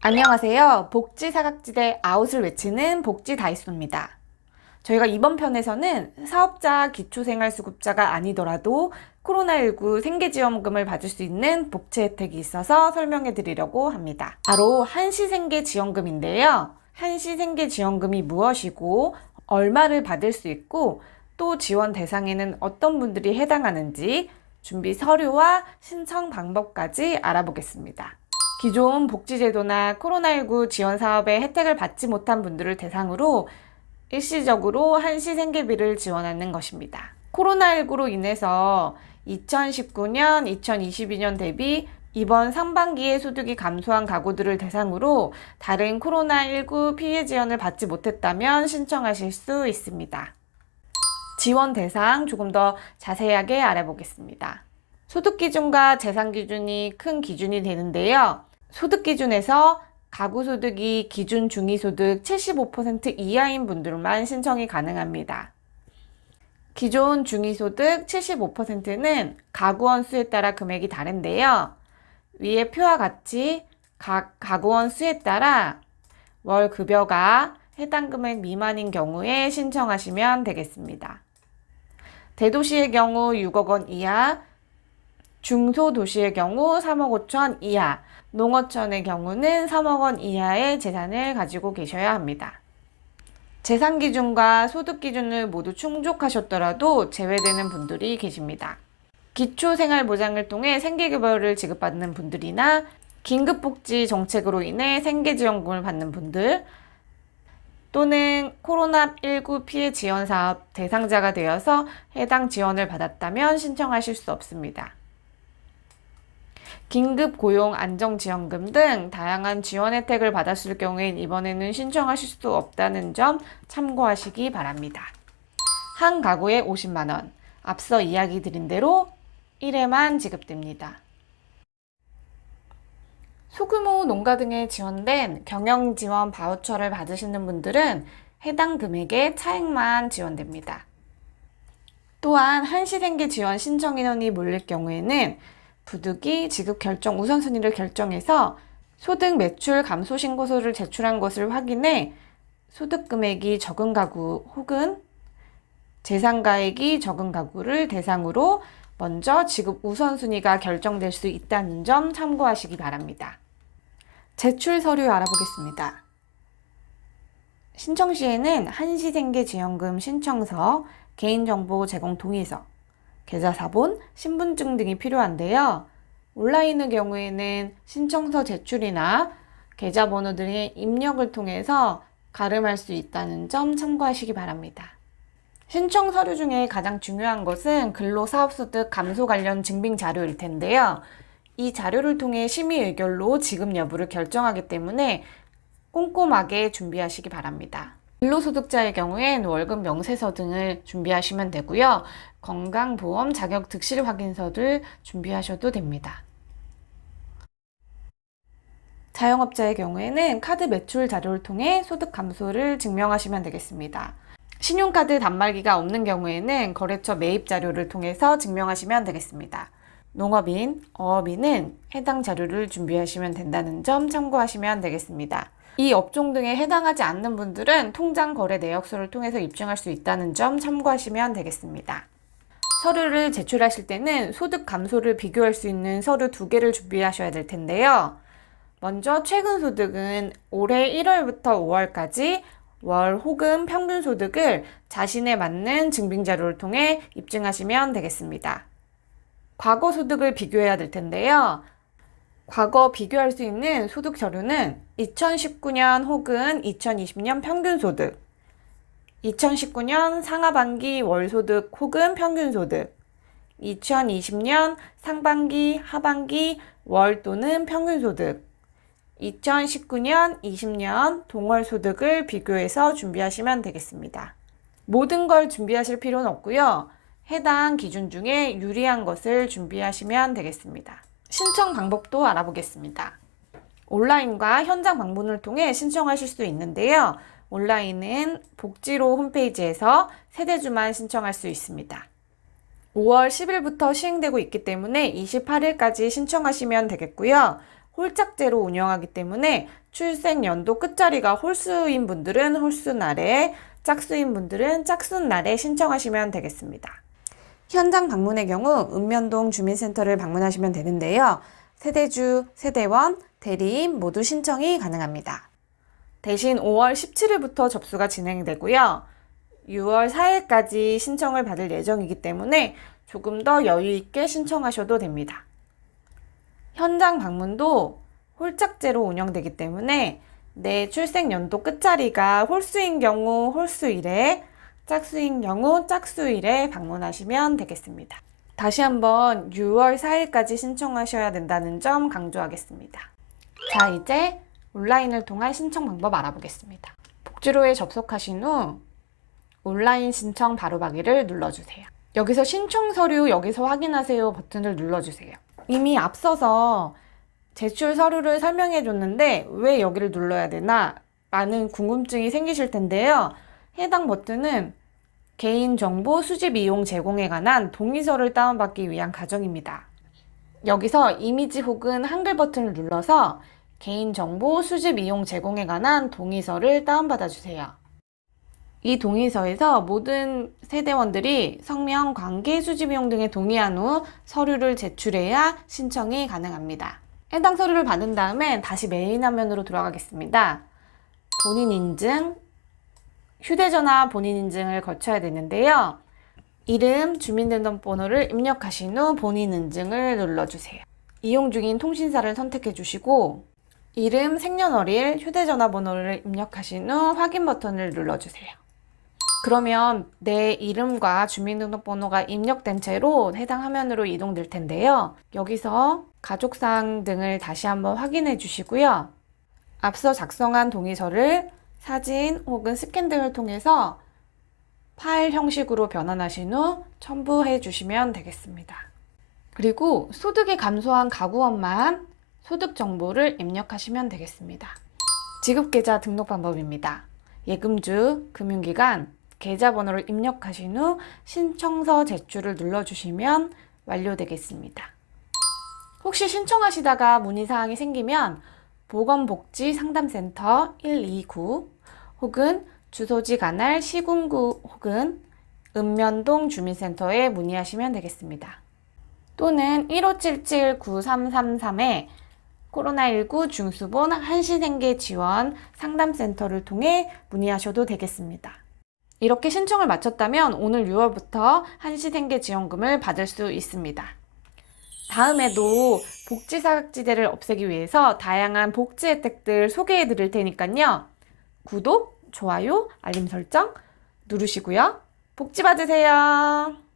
안녕하세요. 복지 사각지대 아웃을 외치는 복지 다이소입니다. 저희가 이번 편에서는 사업자 기초생활수급자가 아니더라도 코로나19 생계지원금을 받을 수 있는 복지 혜택이 있어서 설명해 드리려고 합니다. 바로 한시생계지원금인데요. 한시생계지원금이 무엇이고 얼마를 받을 수 있고 또 지원 대상에는 어떤 분들이 해당하는지 준비 서류와 신청 방법까지 알아보겠습니다. 기존 복지제도나 코로나19 지원 사업의 혜택을 받지 못한 분들을 대상으로 일시적으로 한시생계비를 지원하는 것입니다. 코로나19로 인해서 2019년, 2022년 대비 이번 상반기에 소득이 감소한 가구들을 대상으로 다른 코로나19 피해 지원을 받지 못했다면 신청하실 수 있습니다. 지원 대상 조금 더 자세하게 알아보겠습니다. 소득 기준과 재산 기준이 큰 기준이 되는데요. 소득 기준에서 가구 소득이 기준 중위소득 75% 이하인 분들만 신청이 가능합니다. 기존 중위소득 75%는 가구원 수에 따라 금액이 다른데요. 위의 표와 같이 각 가구원 수에 따라 월 급여가 해당 금액 미만인 경우에 신청하시면 되겠습니다. 대도시의 경우 6억 원 이하, 중소도시의 경우 3억 5천 이하, 농어촌의 경우는 3억 원 이하의 재산을 가지고 계셔야 합니다. 재산 기준과 소득 기준을 모두 충족하셨더라도 제외되는 분들이 계십니다. 기초생활보장을 통해 생계급여를 지급받는 분들이나 긴급복지 정책으로 인해 생계지원금을 받는 분들 또는 코로나19 피해 지원 사업 대상자가 되어서 해당 지원을 받았다면 신청하실 수 없습니다. 긴급고용안정지원금 등 다양한 지원 혜택을 받았을 경우엔 이번에는 신청하실 수 없다는 점 참고하시기 바랍니다. 한 가구에 50만 원, 앞서 이야기 드린 대로 1회만 지급됩니다. 소규모 농가 등에 지원된 경영지원 바우처를 받으시는 분들은 해당 금액의 차액만 지원됩니다. 또한 한시생계 지원 신청 인원이 몰릴 경우에는 부득이 지급 결정 우선순위를 결정해서 소득 매출 감소 신고서를 제출한 것을 확인해 소득 금액이 적은 가구 혹은 재산가액이 적은 가구를 대상으로 먼저 지급 우선순위가 결정될 수 있다는 점 참고하시기 바랍니다. 제출 서류 알아보겠습니다. 신청 시에는 한시생계지원금 신청서, 개인정보 제공 동의서, 계좌사본, 신분증 등이 필요한데요. 온라인의 경우에는 신청서 제출이나 계좌번호 등의 입력을 통해서 가름할 수 있다는 점 참고하시기 바랍니다. 신청 서류 중에 가장 중요한 것은 근로사업소득 감소 관련 증빙 자료일 텐데요. 이 자료를 통해 심의 의결로 지급 여부를 결정하기 때문에 꼼꼼하게 준비하시기 바랍니다. 근로소득자의 경우엔 월급 명세서 등을 준비하시면 되고요. 건강보험 자격 득실 확인서를 준비하셔도 됩니다. 자영업자의 경우에는 카드 매출 자료를 통해 소득 감소를 증명하시면 되겠습니다. 신용카드 단말기가 없는 경우에는 거래처 매입 자료를 통해서 증명하시면 되겠습니다. 농업인, 어업인은 해당 자료를 준비하시면 된다는 점 참고하시면 되겠습니다. 이 업종 등에 해당하지 않는 분들은 통장 거래 내역서를 통해서 입증할 수 있다는 점 참고하시면 되겠습니다. 서류를 제출하실 때는 소득 감소를 비교할 수 있는 서류 2개를 준비하셔야 될 텐데요. 먼저 최근 소득은 올해 1월부터 5월까지 월 혹은 평균 소득을 자신에 맞는 증빙 자료를 통해 입증하시면 되겠습니다. 과거 소득을 비교해야 될 텐데요. 과거 비교할 수 있는 소득 자료는 2019년 혹은 2020년 평균 소득, 2019년 상하반기 월소득 혹은 평균 소득, 2020년 상반기, 하반기 월 또는 평균 소득, 2019년, 20년 동월 소득을 비교해서 준비하시면 되겠습니다. 모든 걸 준비하실 필요는 없고요. 해당 기준 중에 유리한 것을 준비하시면 되겠습니다. 신청 방법도 알아보겠습니다. 온라인과 현장 방문을 통해 신청하실 수 있는데요. 온라인은 복지로 홈페이지에서 세대주만 신청할 수 있습니다. 5월 10일부터 시행되고 있기 때문에 28일까지 신청하시면 되겠고요. 홀짝제로 운영하기 때문에 출생 연도 끝자리가 홀수인 분들은 홀수 날에, 짝수인 분들은 짝수 날에 신청하시면 되겠습니다. 현장 방문의 경우 읍면동 주민센터를 방문하시면 되는데요. 세대주, 세대원, 대리인 모두 신청이 가능합니다. 대신 5월 17일부터 접수가 진행되고요. 6월 4일까지 신청을 받을 예정이기 때문에 조금 더 여유 있게 신청하셔도 됩니다. 현장 방문도 홀짝제로 운영되기 때문에 내 출생 연도 끝자리가 홀수인 경우 홀수일에, 짝수인 경우 짝수일에 방문하시면 되겠습니다. 다시 한번 6월 4일까지 신청하셔야 된다는 점 강조하겠습니다. 자, 이제 온라인을 통한 신청 방법 알아보겠습니다. 복지로에 접속하신 후 온라인 신청 바로가기를 눌러주세요. 여기서 신청 서류 여기서 확인하세요 버튼을 눌러주세요. 이미 앞서서 제출 서류를 설명해 줬는데 왜 여기를 눌러야 되나 라는 궁금증이 생기실 텐데요. 해당 버튼은 개인정보 수집 이용 제공에 관한 동의서를 다운받기 위한 과정입니다. 여기서 이미지 혹은 한글 버튼을 눌러서 개인정보 수집 이용 제공에 관한 동의서를 다운받아 주세요. 이 동의서에서 모든 세대원들이 성명, 관계, 수집 이용 등에 동의한 후 서류를 제출해야 신청이 가능합니다. 해당 서류를 받은 다음엔 다시 메인 화면으로 돌아가겠습니다. 본인 인증, 휴대전화 본인 인증을 거쳐야 되는데요. 이름, 주민등록번호를 입력하신 후 본인 인증을 눌러주세요. 이용 중인 통신사를 선택해 주시고 이름, 생년월일, 휴대전화 번호를 입력하신 후 확인 버튼을 눌러주세요. 그러면 내 이름과 주민등록번호가 입력된 채로 해당 화면으로 이동될 텐데요. 여기서 가족사항 등을 다시 한번 확인해 주시고요. 앞서 작성한 동의서를 사진 혹은 스캔 등을 통해서 파일 형식으로 변환하신 후 첨부해 주시면 되겠습니다. 그리고 소득이 감소한 가구원만 소득 정보를 입력하시면 되겠습니다. 지급계좌 등록 방법입니다. 예금주, 금융기관, 계좌번호를 입력하신 후 신청서 제출을 눌러주시면 완료되겠습니다. 혹시 신청하시다가 문의사항이 생기면 보건복지상담센터 129 혹은 주소지 관할 시군구 혹은 읍면동 주민센터에 문의하시면 되겠습니다. 또는 1577-9333에 코로나19 중수본 한시생계 지원 상담센터를 통해 문의하셔도 되겠습니다. 이렇게 신청을 마쳤다면 오늘 6월부터 한시생계 지원금을 받을 수 있습니다. 다음에도 복지사각지대를 없애기 위해서 다양한 복지 혜택들 소개해 드릴 테니까요. 구독, 좋아요, 알림 설정 누르시고요. 복지 받으세요.